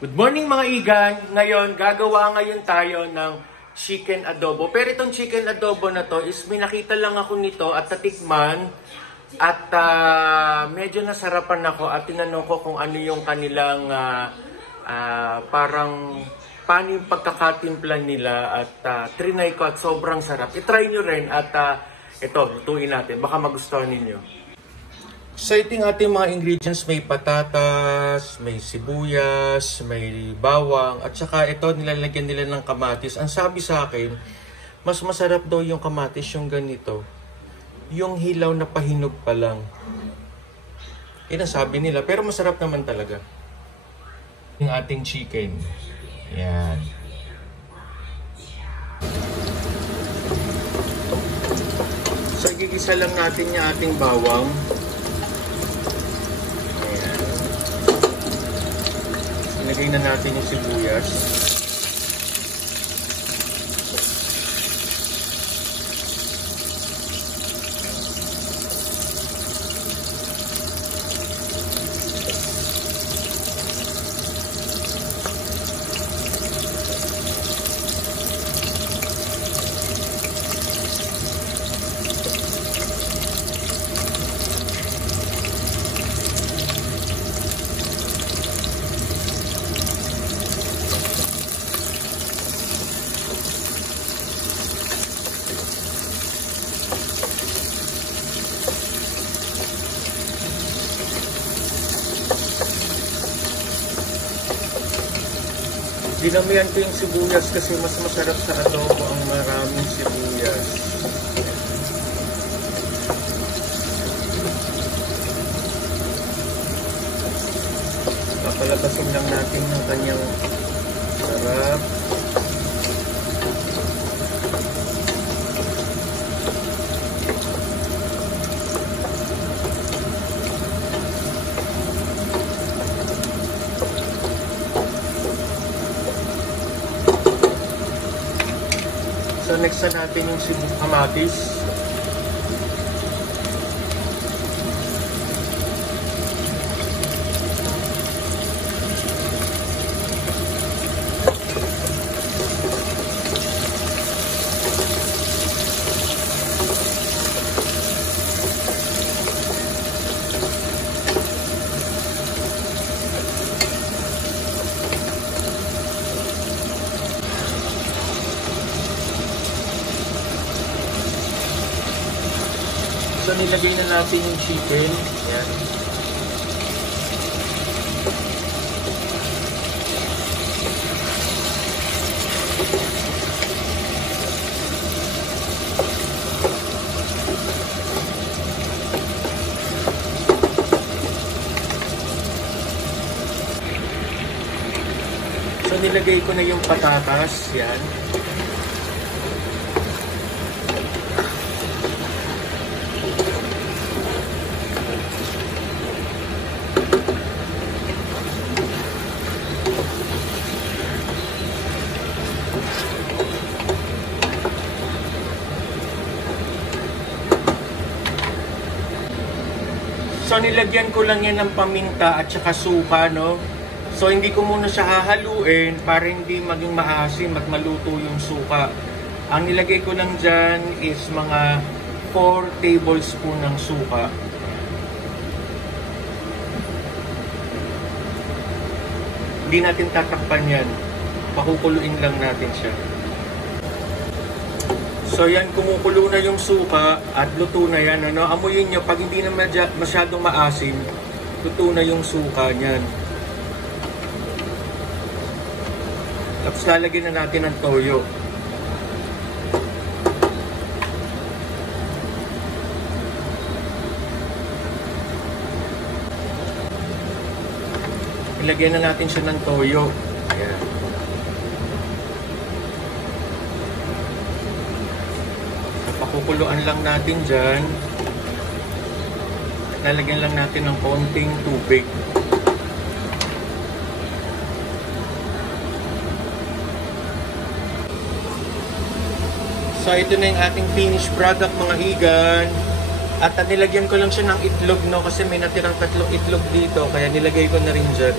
Good morning mga igan! Ngayon, gagawa tayo ng chicken adobo. Pero itong chicken adobo na to is may nakita lang ako nito at natikman. At medyo nasarapan ako at tinanong ko kung ano yung kanilang parang paano yung pagkakatimpla nila. At trinay ko at sobrang sarap. I-try nyo rin at ito, lutuin natin. Baka magustuhan ninyo. So ito yung ating mga ingredients, may patatas, may sibuyas, may bawang, at saka ito nilalagyan nila ng kamatis. Ang sabi sa akin, mas masarap daw yung kamatis yung ganito. Yung hilaw na pahinog pa lang. Yan ang sabi nila, pero masarap naman talaga. Yung ating chicken. Yan. So gigisa lang natin yung ating bawang. Ilagay na natin yung sibuyas. Dinamihan ko yung sibuyas kasi mas masarap sa adobo ang maraming sibuyas. Papalabasin lang natin ng kanyang sarap. So next na natin yung kamatis. So nilagay na natin yung chicken. Ayan. So nilagay ko na yung patatas. Yan. So nilagyan ko lang yan ng paminta at saka suka, no? So hindi ko muna siya hahaluin para hindi maging maasim at maluto yung suka. Ang nilagay ko lang dyan is mga 4 tablespoon ng suka. Hindi natin tatakpan yan. Pakukuluin lang natin siya. So yan, kumukulo na yung suka at luto na yan. Ano? Amuyin nyo, pag hindi na masyadong maasim, luto na yung suka niyan. Tapos lalagyan na natin ng toyo. Ilagyan na natin siya ng toyo. Ayan. Pakukuluan lang natin dyan. Lalagyan lang natin ng konting tubig. So ito na yung ating finished product mga higan. At nilagyan ko lang siya ng itlog, no, kasi may natirang 3 itlog dito, kaya nilagay ko na rin dyan.